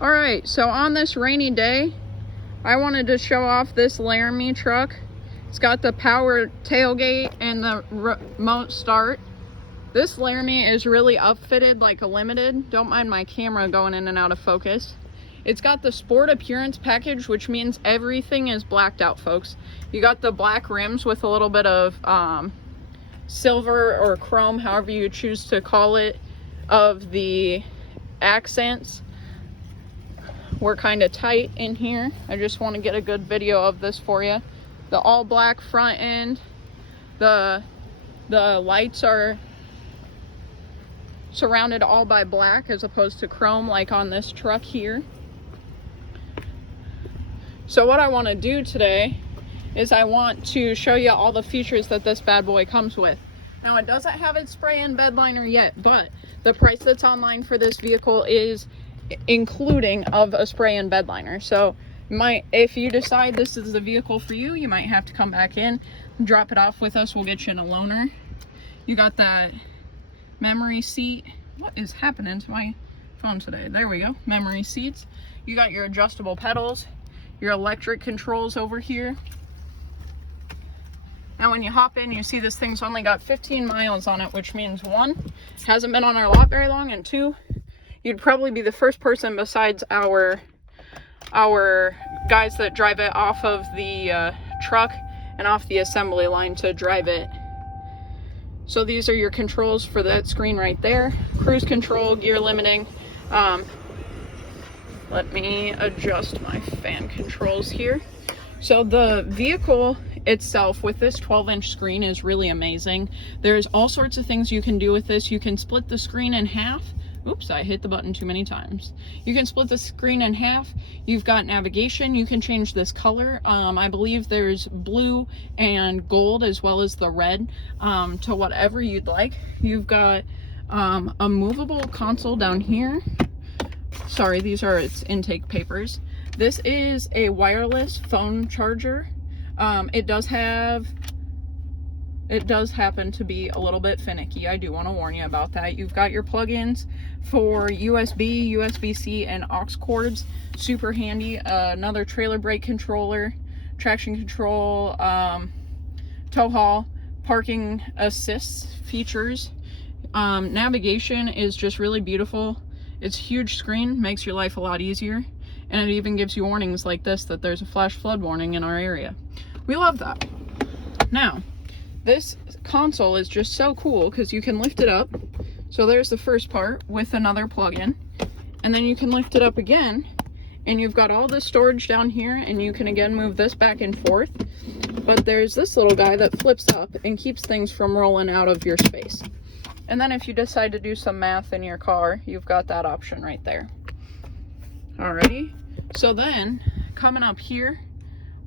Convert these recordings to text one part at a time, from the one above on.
All right, so on this rainy day, I wanted to show off this Laramie truck. It's got the power tailgate and the remote start. This Laramie is really upfitted like a limited. Don't mind my camera going in and out of focus. It's got the sport appearance package, which means everything is blacked out, folks. You got the black rims with a little bit of silver or chrome, however you choose to call it, of the accents. We're kind of tight in here. I just want to get a good video of this for you. The all black front end. The lights are surrounded all by black as opposed to chrome like on this truck here. So what I want to do today is I want to show you all the features that this bad boy comes with. Now, it doesn't have its spray-in bed liner yet, but the price that's online for this vehicle is including of a spray-in bed liner. So if you decide this is the vehicle for you, you might have to come back in, drop it off with us. We'll get you in a loaner. You got that memory seat. What is happening to my phone today? There we go. Memory seats. You got your adjustable pedals, your electric controls over here. Now when you hop in, you see this thing's only got 15 miles on it, which means one, hasn't been on our lot very long, and two, you'd probably be the first person besides our guys that drive it off of the truck and off the assembly line to drive it. So these are your controls for that screen right there. Cruise control, gear limiting. Let me adjust my fan controls here. So the vehicle itself with this 12-inch screen is really amazing. There's all sorts of things you can do with this. You can split the screen in half. Oops, I hit the button too many times. You can split the screen in half. You've got navigation. You can change this color. I believe there's blue and gold as well as the red to whatever you'd like. You've got a movable console down here. Sorry, these are its intake papers. This is a wireless phone charger. It does happen to be a little bit finicky. I do want to warn you about that. You've got your plugins for USB, USB-C, and aux cords. Super handy. Another trailer brake controller, traction control, tow haul, parking assist features. Navigation is just really beautiful. It's huge screen, makes your life a lot easier. And it even gives you warnings like this, that there's a flash flood warning in our area. We love that. Now, this console is just so cool because you can lift it up. So there's the first part with another plug-in. And then you can lift it up again, and you've got all this storage down here, and you can again move this back and forth. But there's this little guy that flips up and keeps things from rolling out of your space. And then if you decide to do some math in your car, you've got that option right there. Alrighty, so then coming up here,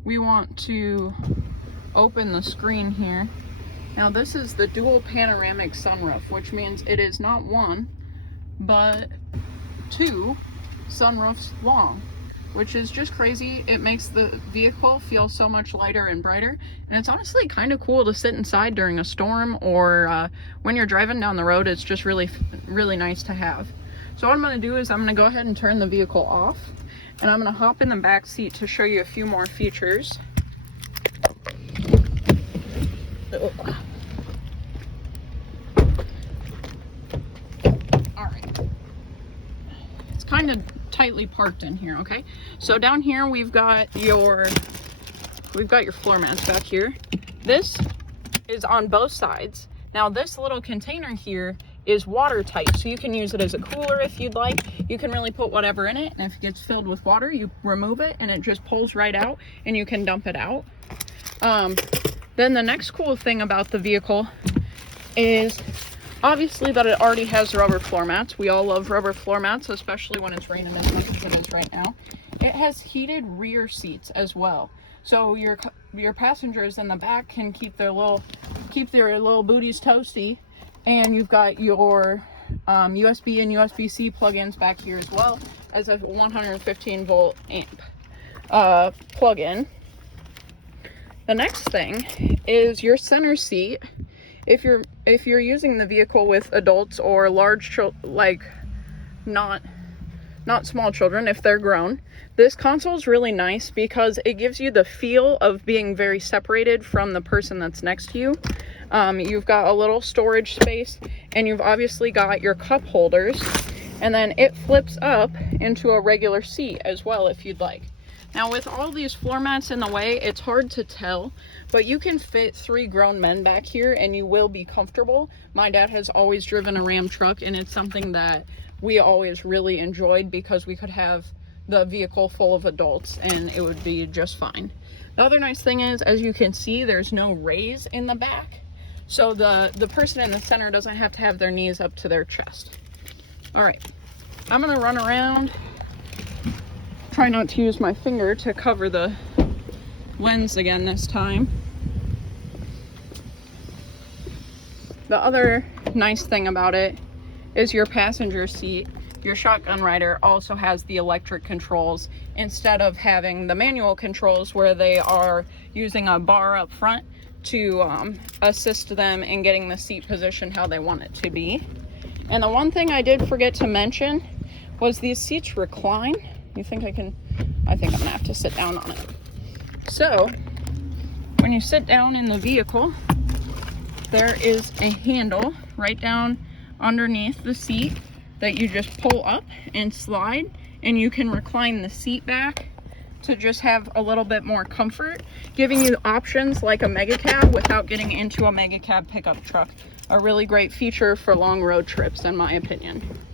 we want to open the screen here. Now this is the dual panoramic sunroof, which means it is not one, but two sunroofs long, which is just crazy. It makes the vehicle feel so much lighter and brighter, and it's honestly kind of cool to sit inside during a storm or when you're driving down the road. It's just really nice to have. So what I'm going to do is I'm going to go ahead and turn the vehicle off, and I'm going to hop in the back seat to show you a few more features. Alright. It's kind of tightly parked in here, okay? So down here we've got your floor mats back here. This is on both sides. Now this little container here is watertight, so you can use it as a cooler if you'd like. You can really put whatever in it, and if it gets filled with water, you remove it and it just pulls right out and you can dump it out. Then the next cool thing about the vehicle is obviously that it already has rubber floor mats. We all love rubber floor mats, especially when it's raining as much as it is right now. It has heated rear seats as well, so your passengers in the back can keep their little booties toasty. And you've got your USB and USB-C plugins back here as well as a 115 volt amp plug-in. The next thing is your center seat. If you're using the vehicle with adults or large children, like not not small children, if they're grown. This console is really nice because it gives you the feel of being very separated from the person that's next to you. You've got a little storage space, and you've obviously got your cup holders, and then it flips up into a regular seat as well if you'd like. Now with all these floor mats in the way, it's hard to tell, but you can fit 3 grown men back here and you will be comfortable. My dad has always driven a Ram truck, and it's something that we always really enjoyed because we could have the vehicle full of adults and it would be just fine. The other nice thing is, as you can see, there's no raise in the back. So the person in the center doesn't have to have their knees up to their chest. All right, I'm gonna run around. Try not to use my finger to cover the lens again this time. The other nice thing about it is your passenger seat. Your shotgun rider also has the electric controls instead of having the manual controls where they are using a bar up front to assist them in getting the seat position how they want it to be. And the one thing I did forget to mention was these seats recline. You think I can? I think I'm gonna have to sit down on it. So when you sit down in the vehicle, there is a handle right down underneath the seat that you just pull up and slide, and you can recline the seat back to just have a little bit more comfort, giving you options like a mega cab without getting into a mega cab pickup truck. A really great feature for long road trips, in my opinion.